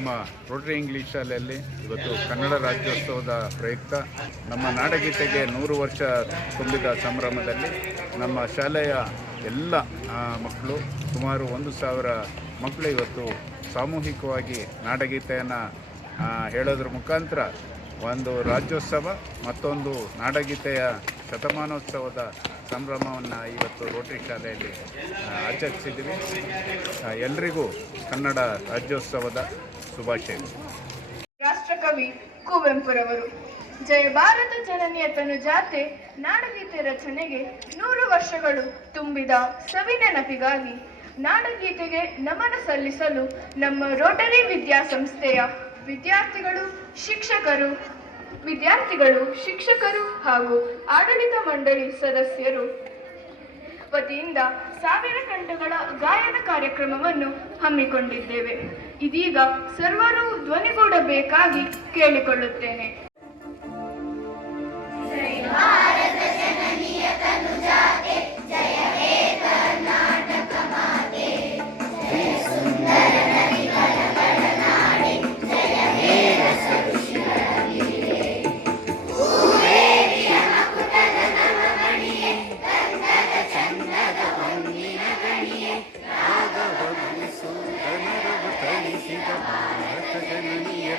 ನಮ್ಮ Rotary English ಶಾಲೆಯಲ್ಲಿ ಇವತ್ತು ಕನ್ನಡ ರಾಜ್ಯೋತ್ಸವದ ಪ್ರಯುಕ್ತ ನಮ್ಮ ನಾಡಗೀತೆಗೆ ನೂರು ವರ್ಷ ತುಂಬಿದ ಸಂಭ್ರಮದಲ್ಲಿ ನಮ್ಮ ಶಾಲೆಯ ಎಲ್ಲ ಮಕ್ಕಳು, ಸುಮಾರು ಒಂದು ಸಾವಿರ ಮಕ್ಕಳು ಇವತ್ತು ಸಾಮೂಹಿಕವಾಗಿ ನಾಡಗೀತೆಯನ್ನು ಹೇಳೋದ್ರ ಮುಖಾಂತರ ಒಂದು ರಾಜ್ಯೋತ್ಸವ, ಮತ್ತೊಂದು ನಾಡಗೀತೆಯ ಶತಮಾನೋತ್ಸವದ ಸಂಭ್ರಮವನ್ನು ಇವತ್ತು ರೋಟರಿ ಶಾಲೆಯಲ್ಲಿ ಆಚರಿಸಿದ್ದೀವಿ. ಎಲ್ರಿಗೂ ಕನ್ನಡ ರಾಜ್ಯೋತ್ಸವದ ಶುಭಾಶಯಗಳು ರಾಷ್ಟ್ರಕವಿ ಕುವೆಂಪುರವರು. ಜಯ ಭಾರತ ಜನನಿಯ ತನುಜಾತೆ ನಾಡಗೀತೆ ರಚನೆಗೆ ನೂರು ವರ್ಷಗಳು ತುಂಬಿದ ಸವಿನೆನಪಿಗಾಗಿ ನಾಡಗೀತೆಗೆ ನಮನ ಸಲ್ಲಿಸಲು ನಮ್ಮ ರೋಟರಿ ವಿದ್ಯಾಸಂಸ್ಥೆಯ ವಿದ್ಯಾರ್ಥಿಗಳು, ಶಿಕ್ಷಕರು ವಿದ್ಯಾರ್ಥಿಗಳು, ಶಿಕ್ಷಕರು ಹಾಗೂ ಆಡಳಿತ ಮಂಡಳಿ ಸದಸ್ಯರು ವತಿಯಿಂದ ಸಾವಿರ ಕಂಠಗಳ ಗಾಯನ ಕಾರ್ಯಕ್ರಮವನ್ನು ಹಮ್ಮಿಕೊಂಡಿದ್ದೇವೆ. ಇದೀಗ ಸರ್ವರು ಧ್ವನಿಗೂಡಬೇಕಾಗಿ ಕೇಳಿಕೊಳ್ಳುತ್ತೇನೆ.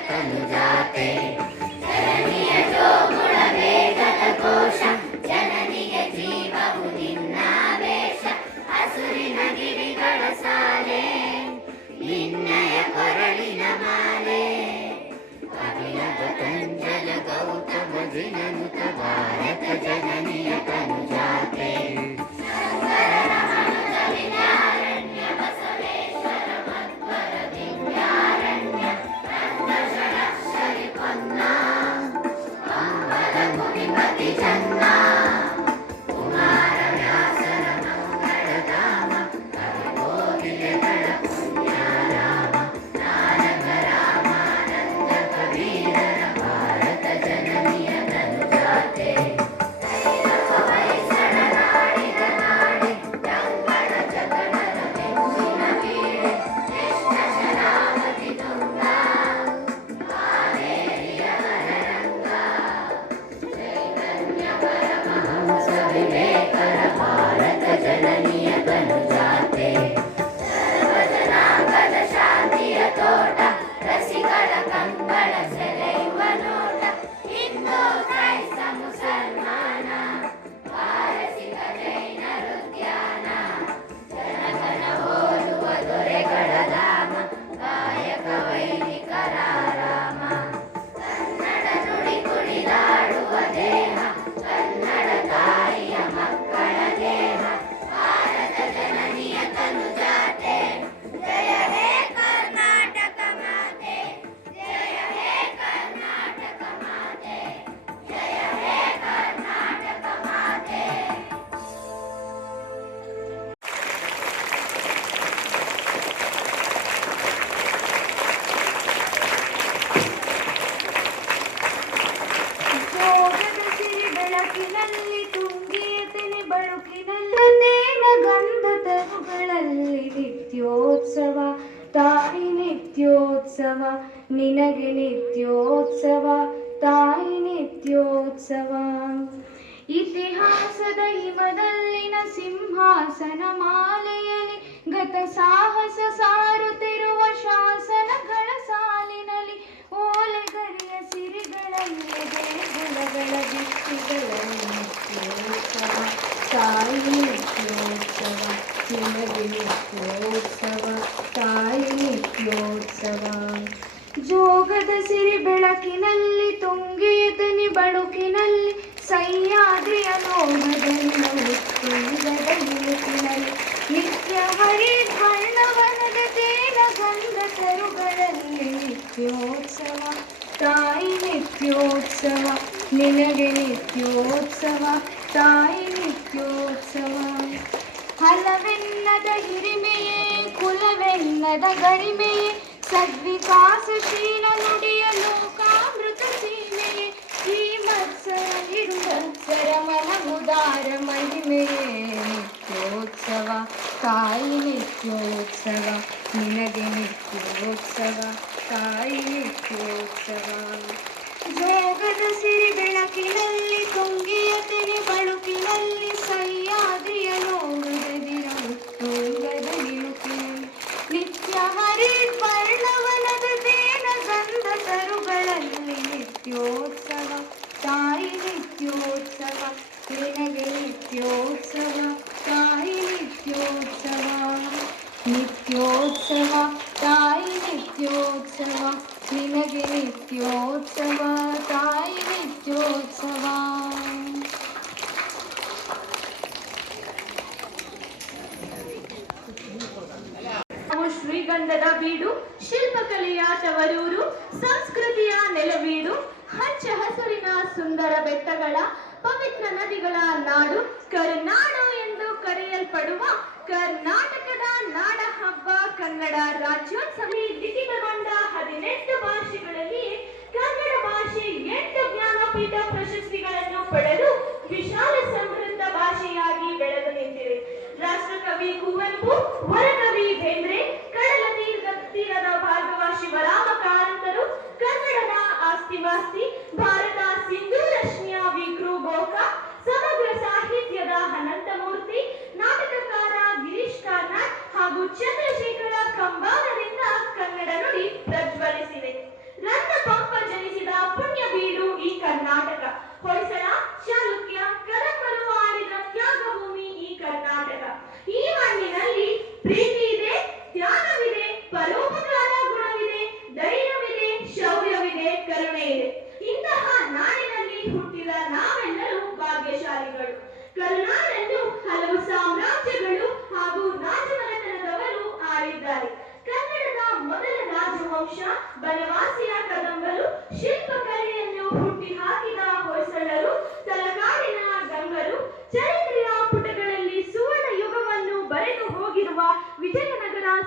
ಜೋಗದ ಸಿಂಹಾಸನ ಮಾಲೆಯಲ್ಲಿ ಗತ ಸಾಹಸ ಸಾರುತ್ತಿರುವ ಶಾಸನಗಳ ಸಾಲಿನಲ್ಲಿ, ಓಲೆಗರಿಯ ಸಿರಿಗಳಲ್ಲಿ ದೇಗುಲಗಳ ತಾಯಿ ನಿತ್ಯೋತ್ಸವ ನಿಮಗೆ ನಿತ್ಯೋತ್ಸವ ತಾಯಿ ನಿತ್ಯೋತ್ಸವ. ಜೋಗದ ಸಿರಿ ಬೆಳಕಿನಲ್ಲಿ, ತುಂಗಿಯದನಿ ಬಡುಕಿನಲ್ಲಿ ಸಹ್ಯಾದ್ರಿಯ ನೋಡದೆಲ್ಲ ಉತ್ತುಂಗದ ಇಳುಕಿನಲ್ಲಿ ನಿತ್ಯ ಹರಿ ಬಣ್ಣವನದ ತೇನ ಗಂಧ ತರುಗಳಲ್ಲಿ ನಿತ್ಯೋತ್ಸವ ತಾಯಿ ನಿತ್ಯೋತ್ಸವ ನಿನಗೆ ನಿತ್ಯೋತ್ಸವ ತಾಯಿ ನಿತ್ಯೋತ್ಸವ ಹಲವೆನ್ನದ ಹಿರಿಮೆಯೇ ಕುಲವೆನ್ನದ ಗರಿಮೆಯೇ ಸದ್ವಿಕಾಸಶೀಲ ನುಡಿಯ ನಿತ್ಯೋತ್ಸವ ತಾಯಿ ನಿತ್ಯೋತ್ಸವ ನಿನಗೆ ನಿತ್ಯೋತ್ಸವ, ತಾಯಿ ನಿತ್ಯೋತ್ಸವ. ನಿತ್ಯೋತ್ಸವ, ತಾಯಿ ನಿತ್ಯೋತ್ಸವ, ನಿನಗೆ ನಿತ್ಯೋತ್ಸವ, ತಾಯಿ ನಿತ್ಯೋತ್ಸವ. ಶ್ರೀಗಂಧದ ಬೀಡು, ಶಿಲ್ಪಕಲೆಯ ತವರೂರು ಸಂಸ್ಕೃತಿಯ ನೆಲವೀಡು, ಹಚ್ಚ ಹಸುರಿನ ಸುಂದರ ಬೆಟ್ಟಗಳ, ಪವಿತ್ರ ನದಿಗಳ ನಾಡು, ಕರುನಾಡು ಎಂದು ಕರೆಯಲ್ಪಡುವ ಕರ್ನಾಟಕದ ನಾಡ ಹಬ್ಬ ಕನ್ನಡ ರಾಜ್ಯೋತ್ಸವ. ಲಿಖಿತಗೊಂಡ ಹದಿನೆಂಟು ಭಾಷೆಗಳಲ್ಲಿ ಕನ್ನಡ ಭಾಷೆ ಎಂಟು ಜ್ಞಾನಪೀಠ ಪ್ರಶಸ್ತಿಗಳನ್ನು ಪಡೆದು ವಿಶಾಲ ಸಮೃದ್ಧ ಭಾಷೆಯಾಗಿ ಬೆಳೆದು ನಿಂತಿದೆ. ರಾಷ್ಟ್ರಕವಿ ಕುವೆಂಪು, ವರಕವಿ ಬೇಂದ್ರೆ ಕಡಲ ತೀರದ ತೀರದ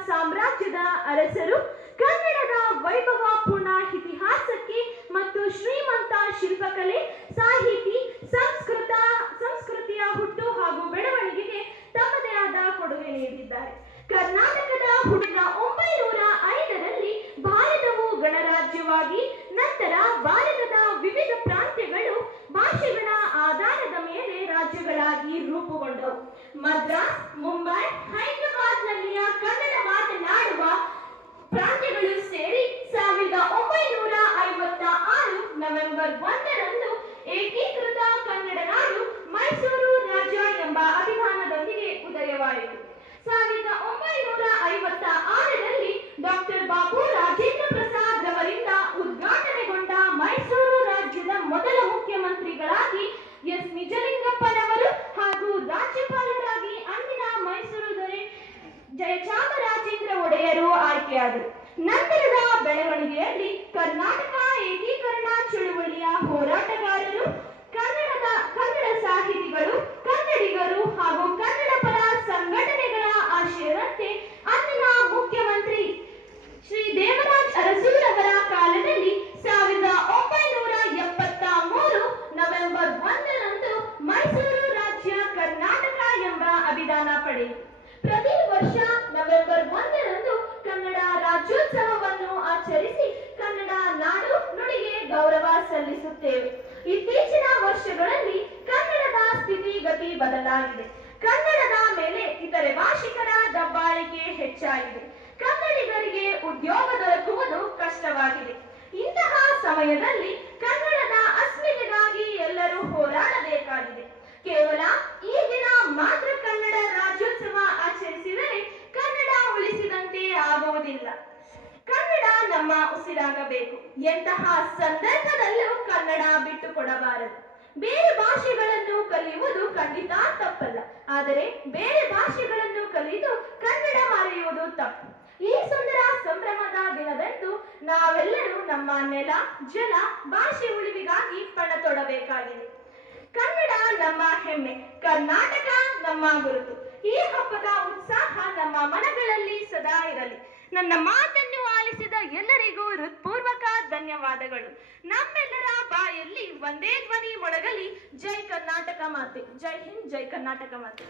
ಸಾಮ್ರಾಜ್ಯದ ಅರಸರು, ಕನ್ನಡದ ವೈಭವಪೂರ್ಣ ಇತಿಹಾಸಕ್ಕೆ ಮತ್ತು ಶ್ರೀಮಂತ ಶಿಲ್ಪಕಲೆ, ಸಾಹಿತಿ, ಸಂಸ್ಕೃತ, ಸಂಸ್ಕೃತಿಯ ಹುಟ್ಟು ಹಾಗೂ ಬೆಳವಣಿಗೆಗೆ ತಮ್ಮದೇ ಆದ ಕೊಡುಗೆ ನೀಡಿದ್ದಾರೆ. ಕರ್ನಾಟಕದ ಜಯಚಾಮರಾಜೇಂದ್ರ ಒಡೆಯರು ಆಯ್ಕೆಯಾದರು. ನಂತರದ ಬೆಳವಣಿಗೆಯಲ್ಲಿ ಕರ್ನಾಟಕ ಏಕೀಕರಣ ಚಳುವಳಿಯ ಹೋರಾಟಗಾರರು, ಕನ್ನಡದ ಕನ್ನಡ ಸಾಹಿತಿಗಳು, ಕನ್ನಡಿಗರು ಹಾಗೂ ಕನ್ನಡ ಪರ ಸಂಘಟನೆಗಳ ಆಶಯದಂತೆ ಅಂದಿನ ಮುಖ್ಯಮಂತ್ರಿ ಶ್ರೀ ದೇವರಾಜ್ ಅರಸೂರವರ ಕಾಲದಲ್ಲಿ ಸಾವಿರದ ಒಂಬೈನೂರ ಎಪ್ಪತ್ತ ಮೂರು ನವೆಂಬರ್ ಒಂದರಂದು ಮೈಸೂರು ರಾಜ್ಯ ಕರ್ನಾಟಕ ಎಂಬ ಅಭಿದಾನ ಪಡೆಯಿತು. ಪ್ರತಿ ವರ್ಷ ನವೆಂಬರ್ ಒಂದರಂದು ಕನ್ನಡ ರಾಜ್ಯೋತ್ಸವವನ್ನು ಆಚರಿಸಿ ಕನ್ನಡ ನಾಡು ನುಡಿಗೆ ಗೌರವ ಸಲ್ಲಿಸುತ್ತೇವೆ. ಇತ್ತೀಚಿನ ವರ್ಷಗಳಲ್ಲಿ ಕನ್ನಡದ ಸ್ಥಿತಿಗತಿ ಬದಲಾಗಿದೆ. ಕನ್ನಡದ ಮೇಲೆ ಇತರೆ ಭಾಷಿಕರ ದಬ್ಬಾಳಿಕೆ ಹೆಚ್ಚಾಗಿದೆ. ಕನ್ನಡಿಗರಿಗೆ ಉದ್ಯೋಗ ದೊರಕುವುದು ಕಷ್ಟವಾಗಿದೆ. ಇಂತಹ ಸಮಯದಲ್ಲಿ ಕನ್ನಡದ ಅಸ್ಮಿತೆಗಾಗಿ ಎಲ್ಲರೂ ಹೋರಾಡಬೇಕಾಗಿದೆ. ಕೇವಲ ಈ ಬೇರೆ ಭಾಷೆಗಳನ್ನು ಕಲಿಯುವುದು ಖಂಡಿತ ತಪ್ಪಲ್ಲ. ಆದರೆ ಬೇರೆ ಭಾಷೆಗಳನ್ನು ಕಲಿದು ಕನ್ನಡ ಮರೆಯುವುದು ತಪ್ಪು. ಈ ಸುಂದರ ಸಂಭ್ರಮದ ದಿನದಂದು ನಾವೆಲ್ಲರೂ ನಮ್ಮ ನೆಲ, ಜಲ, ಭಾಷೆ ಉಳಿವಿಗಾಗಿ ಪಣ ತೊಡಬೇಕಾಗಿದೆ. ಕನ್ನಡ ನಮ್ಮ ಹೆಮ್ಮೆ, ಕರ್ನಾಟಕ ನಮ್ಮ ಗುರುತು. ಈ ಹಬ್ಬದ ಉತ್ಸಾಹ ನಮ್ಮ ಮನಗಳಲ್ಲಿ ಸದಾ ಇರಲಿ. ನನ್ನ ಮಾತನ್ನು ಆಲಿಸಿದ ಎಲ್ಲರಿಗೂ ಹೃತ್ಪೂರ್ವಕ ಧನ್ಯವಾದಗಳು. ನಮ್ಮೆಲ್ಲರ ಬಾಯಲ್ಲಿ ಒಂದೇ ಧ್ವನಿ ಮೊಳಗಲಿ. ಜೈ ಕರ್ನಾಟಕ ಮಾತೆ. ಜೈ ಹಿಂದ್ ಜೈ ಕರ್ನಾಟಕ ಮಾತೆ.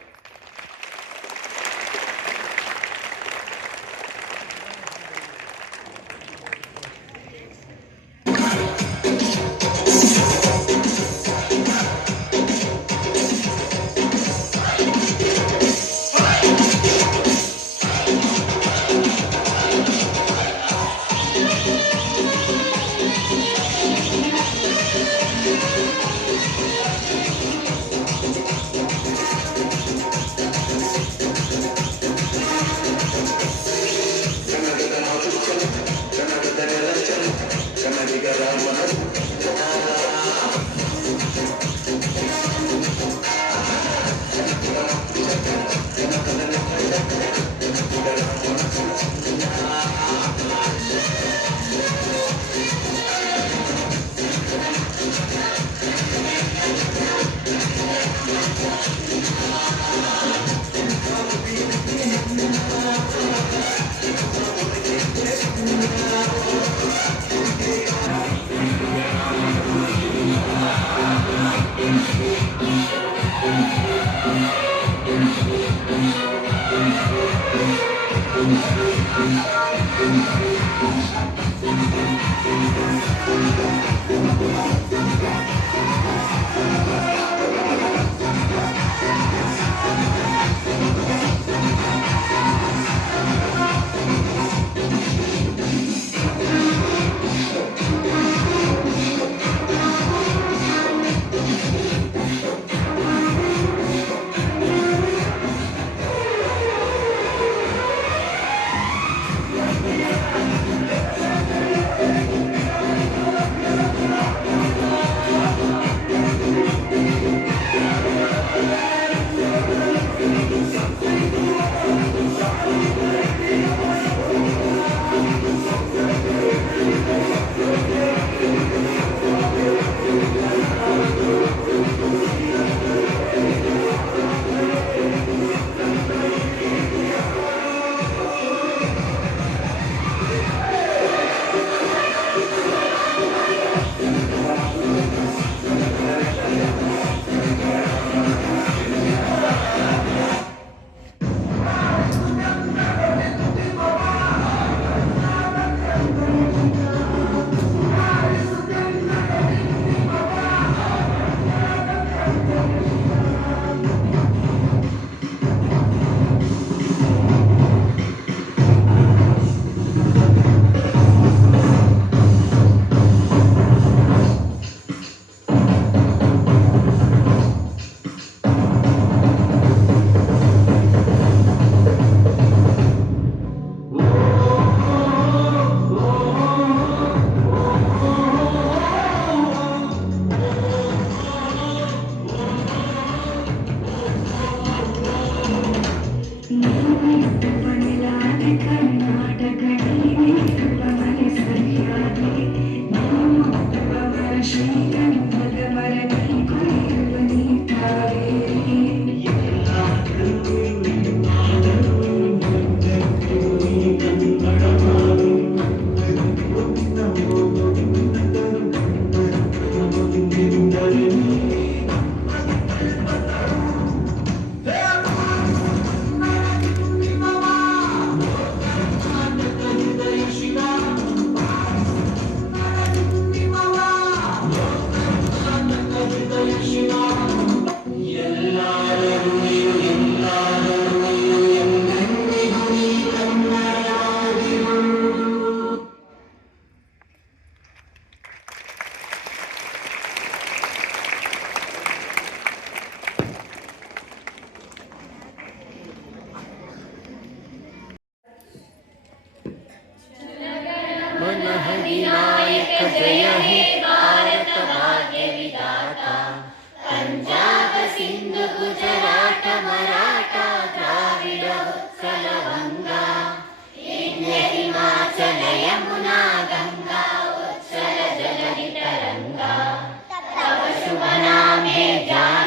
ให้ได้